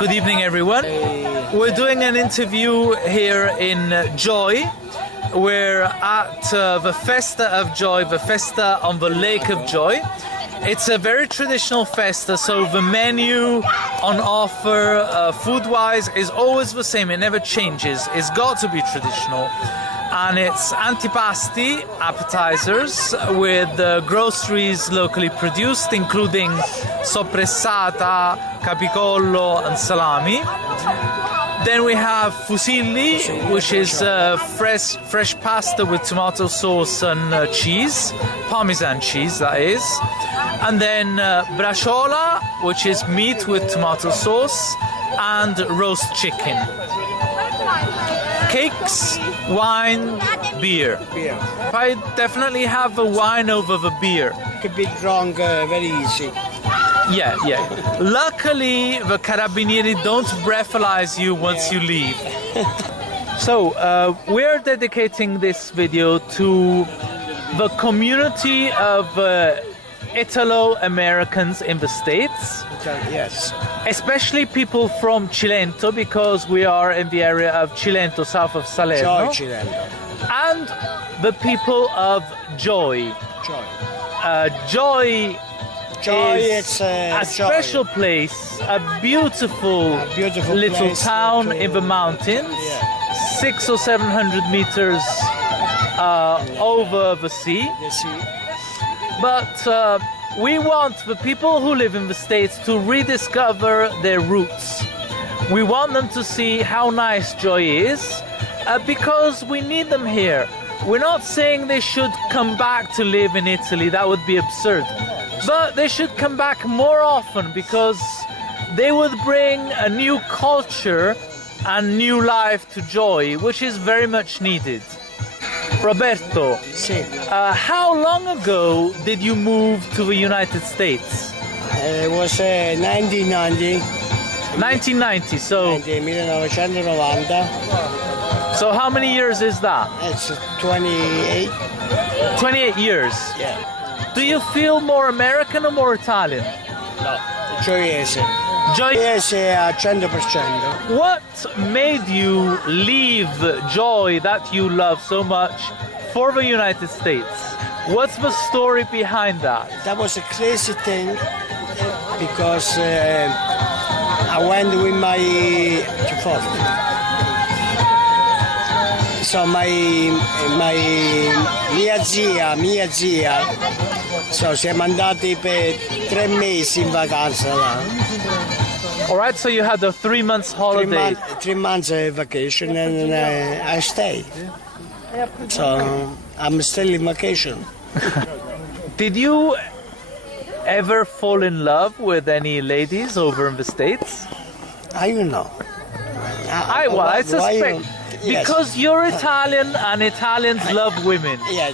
Good evening, everyone. We're doing an interview here in Gioi. We're at the Festa of Gioi, the Festa on the Lake of Gioi. It's a very traditional festa, so the menu on offer, food-wise, is always the same. It never changes. It's got to be traditional. And it's antipasti, appetizers, with groceries locally produced, including soppressata, capicollo, and salami. Then we have fusilli, which is fresh pasta with tomato sauce and cheese, Parmesan cheese, that is. And then braciola, which is meat with tomato sauce, and roast chicken. Cakes, wine, beer. I definitely have a wine over the beer. Could be drunk very easy. Yeah. Luckily, the carabinieri don't breathalyze you once you leave. So, we're dedicating this video to the community of Italo-Americans in the States. Yes. Especially people from Cilento, because we are in the area of Cilento, south of Salerno. Gioi Cilento. And the people of Gioi. Gioi is a special place, a beautiful little place town in the mountains, 600 or 700 meters over the sea. But we want the people who live in the States to rediscover their roots. We want them to see how nice Gioi is, because we need them here. We're not saying they should come back to live in Italy, that would be absurd. But they should come back more often, because they would bring a new culture and new life to Gioi, which is very much needed. Roberto, how long ago did you move to the United States? It was 1990. 1990, so... 1990. So how many years is that? It's 28. 28 years? Yeah. Do you feel more American or more Italian? No, Gioiese. Gioiese 100%. What made you leave Gioi that you love so much for the United States? What's the story behind that? That was a crazy thing because I went with my so mia zia, so siamo andati per 3 mesi in vacanza là. All right, so you had a 3 months holiday. 3 months vacation, and I stayed. So I'm still in vacation. Did you ever fall in love with any ladies over in the States? I don't know. I suspect. Because you're Italian and Italians love women. Yeah,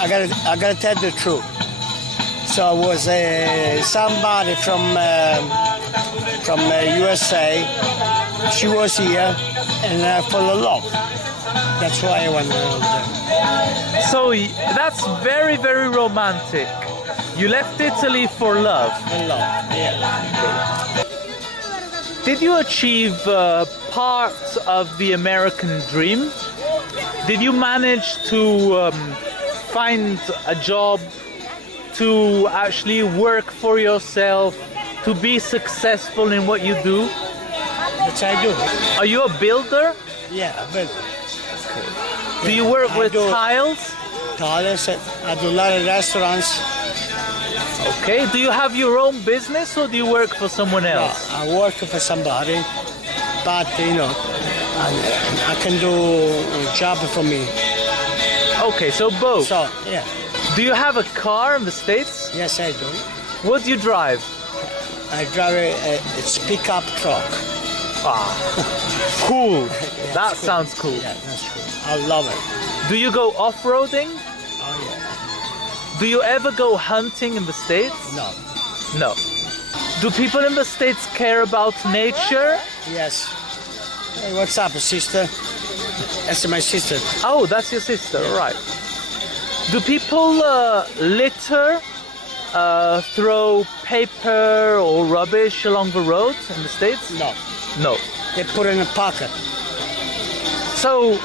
I gotta tell the truth. So it was somebody from USA. She was here, and I fell in love. That's why I went over there. So that's very, very romantic. You left Italy for love. For love, yeah. Did you achieve part of the American dream? Did you manage to find a job, to actually work for yourself, to be successful in what you do? Which I do. Are you a builder? Yeah, a builder. Okay. Do you work with tiles? Tiles. I do a lot of restaurants. Okay, do you have your own business or do you work for someone else? No, I work for somebody, but I can do a job for me. Okay, so both. So, yeah. Do you have a car in the States? Yes, I do. What do you drive? I drive it's pickup truck. Ah, cool. Yeah, that sounds cool. Yeah, that's cool. I love it. Do you go off-roading? Oh, yeah. Do you ever go hunting in the States? No. No. Do people in the States care about nature? Yes. Hey, what's up, sister? That's my sister. Oh, that's your sister, right. Do people litter throw paper or rubbish along the road in the States? No, No. they put it in a pocket. So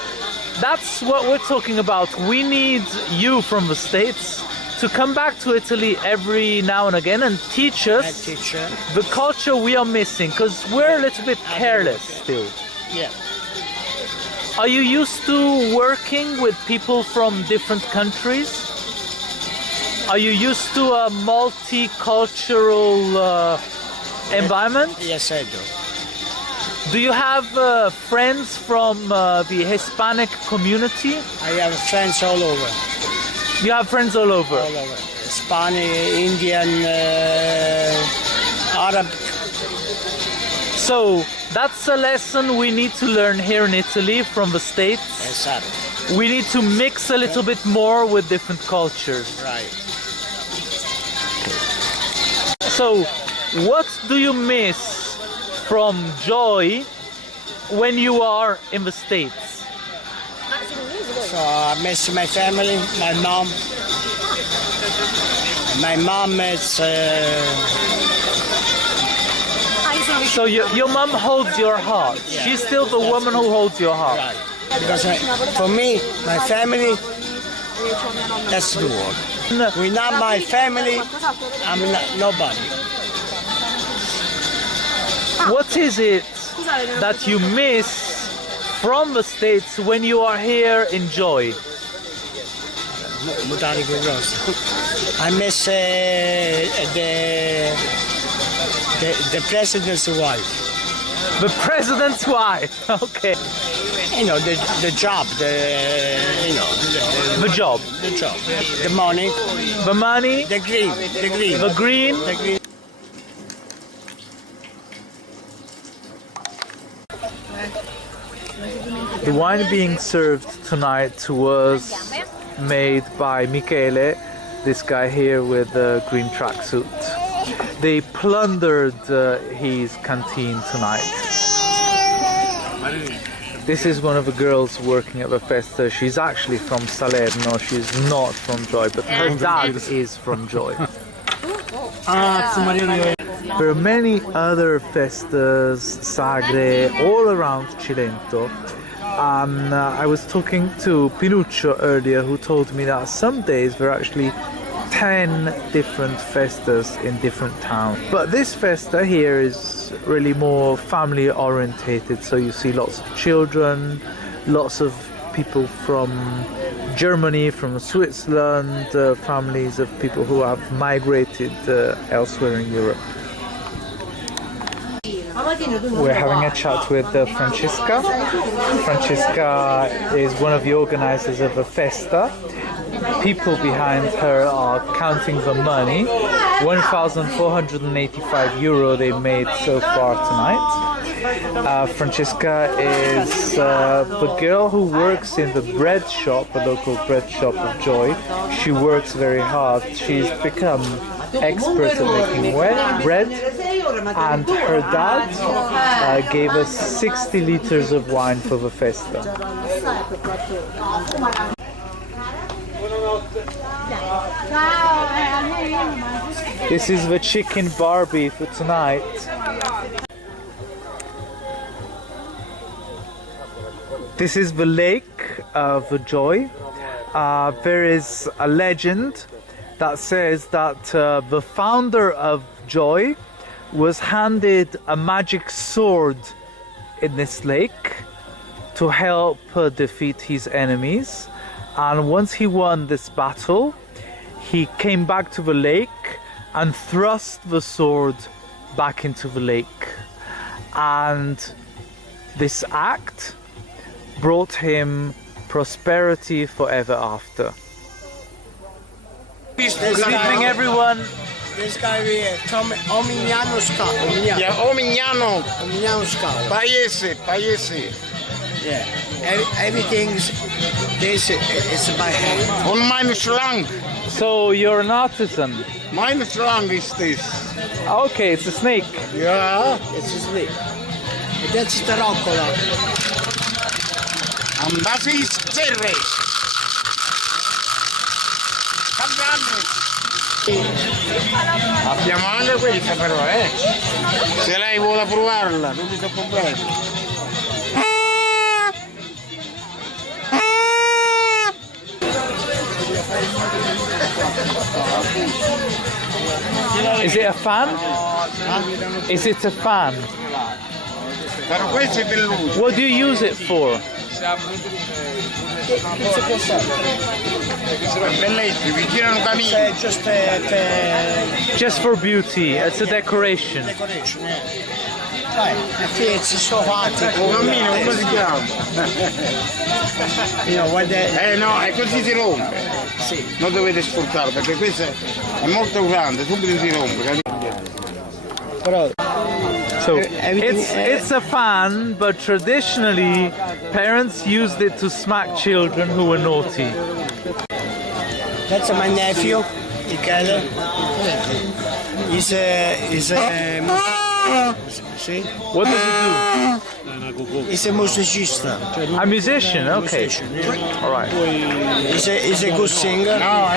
that's what we're talking about. We need you from the States to come back to Italy every now and again and teach us the culture we are missing, because we're a little bit careless still. Yeah. Are you used to working with people from different countries? Are you used to a multicultural environment? Yes, I do. Do you have friends from the Hispanic community? I have friends all over. You have friends all over? All over. Spanish, Indian, Arab. So that's a lesson we need to learn here in Italy from the States. Exactly. We need to mix a little bit more with different cultures. Right. So what do you miss from Gioi when you are in the States? So I miss my family, my mom. My mom is... So your mom holds your heart. Yeah. She's still the woman who holds your heart. Right. Because for me, my family, that's the world. Without my family, I'm nobody. What is it that you miss from the States when you are here in Gioi? I miss the president's wife. The president's wife. Okay. You know, the job, The job. the job, the money, The money. the green. The green. The green. The wine being served tonight was made by Michele, this guy here with the green tracksuit. They plundered his canteen tonight. This is one of the girls working at the festa. She's actually from Salerno. She's not from Gioi, but her dad is from Gioi. There are many other festas, sagre, all around Cilento. I was talking to Pinuccio earlier, who told me that some days there are actually 10 different festas in different towns. But this festa here is really more family orientated, so you see lots of children, lots of people from Germany, from Switzerland, families of people who have migrated elsewhere in Europe. We're having a chat with Francesca. Francesca is one of the organizers of the festa. People behind her are counting the money. 1,485 euro they made so far tonight. Francesca is the girl who works in the bread shop, the local bread shop of Gioi. She works very hard. She's become expert at making bread, and her dad gave us 60 liters of wine for the festa. This is the chicken barbie for tonight. This is the lake of Gioi. There is a legend that says that the founder of Gioi was handed a magic sword in this lake to help defeat his enemies. And once he won this battle, he came back to the lake and thrust the sword back into the lake. And this act brought him prosperity forever after. Good evening, everyone. This guy here, Omignano Scala. Yeah, Omignano. Omignano Scala. Paese. Yeah. Everything's this is by hand. On minus lang. So you're an artisan? Minus lang is this. Okay, it's a snake. Yeah. It's a snake. That's the roccola. And that is cherry. Abbiamo anche questa però, Se lei vuole provarla, non c'è problema. Is it a fan? Is it a fan? Però questo è dell'uso. What do you use it for? Bellissimo, vi girano camini. Just for beauty. It's a decoration. Decoration, it's so hot. Cammino, come si chiama? No, e così si rompe. Sì. Non dovete sfruttarlo perché questo è molto grande, subito si rompe, capito? So it's a fan, but traditionally parents used it to smack children who were naughty. That's my nephew, Michele. He's a see? What does he do? He's a musicista. A musician, okay. All right. He's a good singer. No,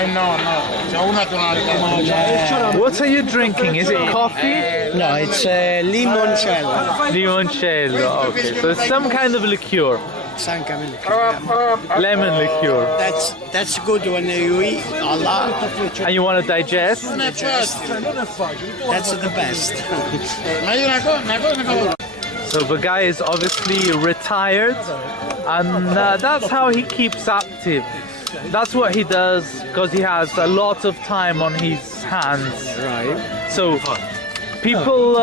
c'è una tonalità. What are you drinking? Is it coffee? No, it's limoncello. Limoncello. Okay, so it's some kind of liqueur. San Camillo. Lemon liqueur. That's good when you eat a lot. And you want to digest? That's the best. Ma io una cosa. So the guy is obviously retired, and that's how he keeps active. That's what he does because he has a lot of time on his hands. Right. So people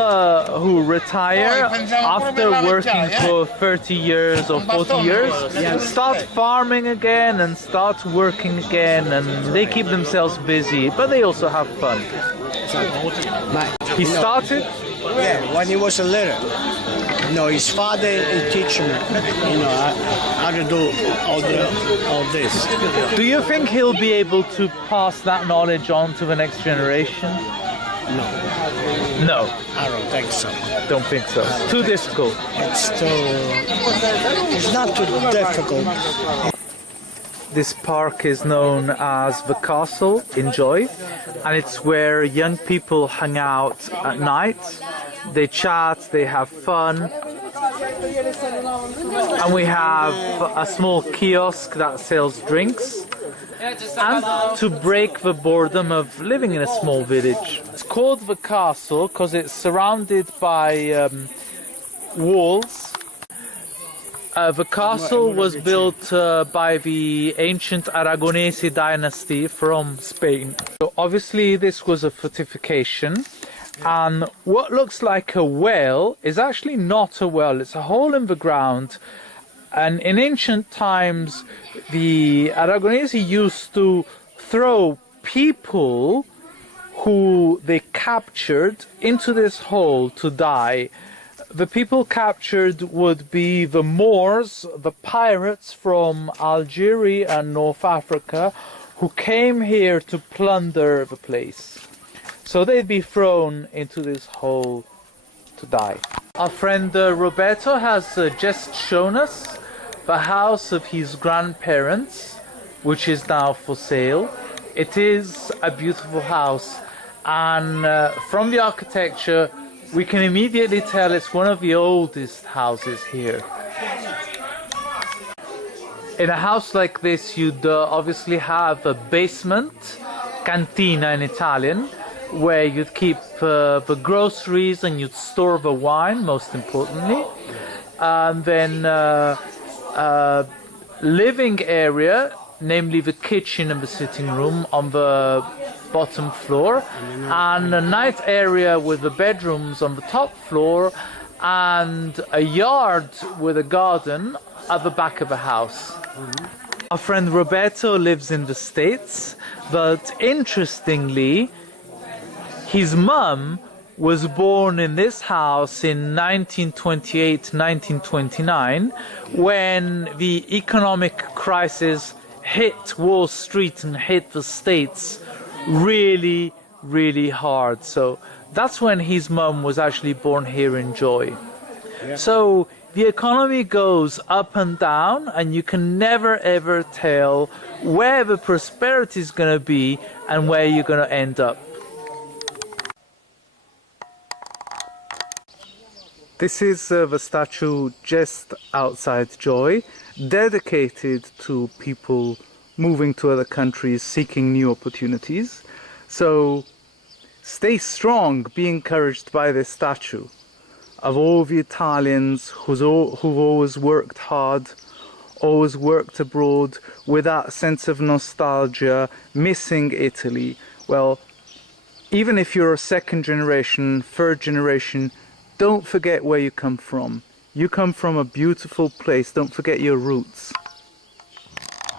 who retire after working for 30 years or 40 years start farming again and start working again, and they keep themselves busy, but they also have fun. He started? Yeah, when he was a little. His father teach him, how to do all this. Do you think he'll be able to pass that knowledge on to the next generation? No. No. I don't think so. Don't think so. Too difficult. It's not too difficult. This park is known as the Castle in Gioi, and it's where young people hang out at night. They chat, they have fun, and we have a small kiosk that sells drinks, and to break the boredom of living in a small village. It's called the castle because it's surrounded by walls. The castle was built by the ancient Aragonese dynasty from Spain. So obviously this was a fortification, and what looks like a well is actually not a well, it's a hole in the ground. And in ancient times the Aragonese used to throw people who they captured into this hole to die. The people captured would be the Moors, the pirates from Algeria and North Africa, who came here to plunder the place. So they'd be thrown into this hole to die. Our friend Roberto has just shown us the house of his grandparents, which is now for sale. It is a beautiful house, and from the architecture we can immediately tell it's one of the oldest houses here. In a house like this you'd obviously have a basement, cantina in Italian, where you'd keep the groceries and you'd store the wine, most importantly. And then living area, namely the kitchen and the sitting room on the bottom floor, and a night area with the bedrooms on the top floor, and a yard with a garden at the back of the house. Our friend Roberto lives in the States, but interestingly his mum was born in this house in 1928-1929 when the economic crisis hit Wall Street and hit the States really, really hard. So that's when his mum was actually born here in Gioi. Yeah. So the economy goes up and down, and you can never ever tell where the prosperity is going to be and where you're going to end up. This is the statue just outside Gioi, dedicated to people moving to other countries, seeking new opportunities. So stay strong, be encouraged by this statue of all the Italians who've always worked hard, always worked abroad with that sense of nostalgia, missing Italy. Well, even if you're a second generation, third generation, don't forget where you come from. You come from a beautiful place. Don't forget your roots.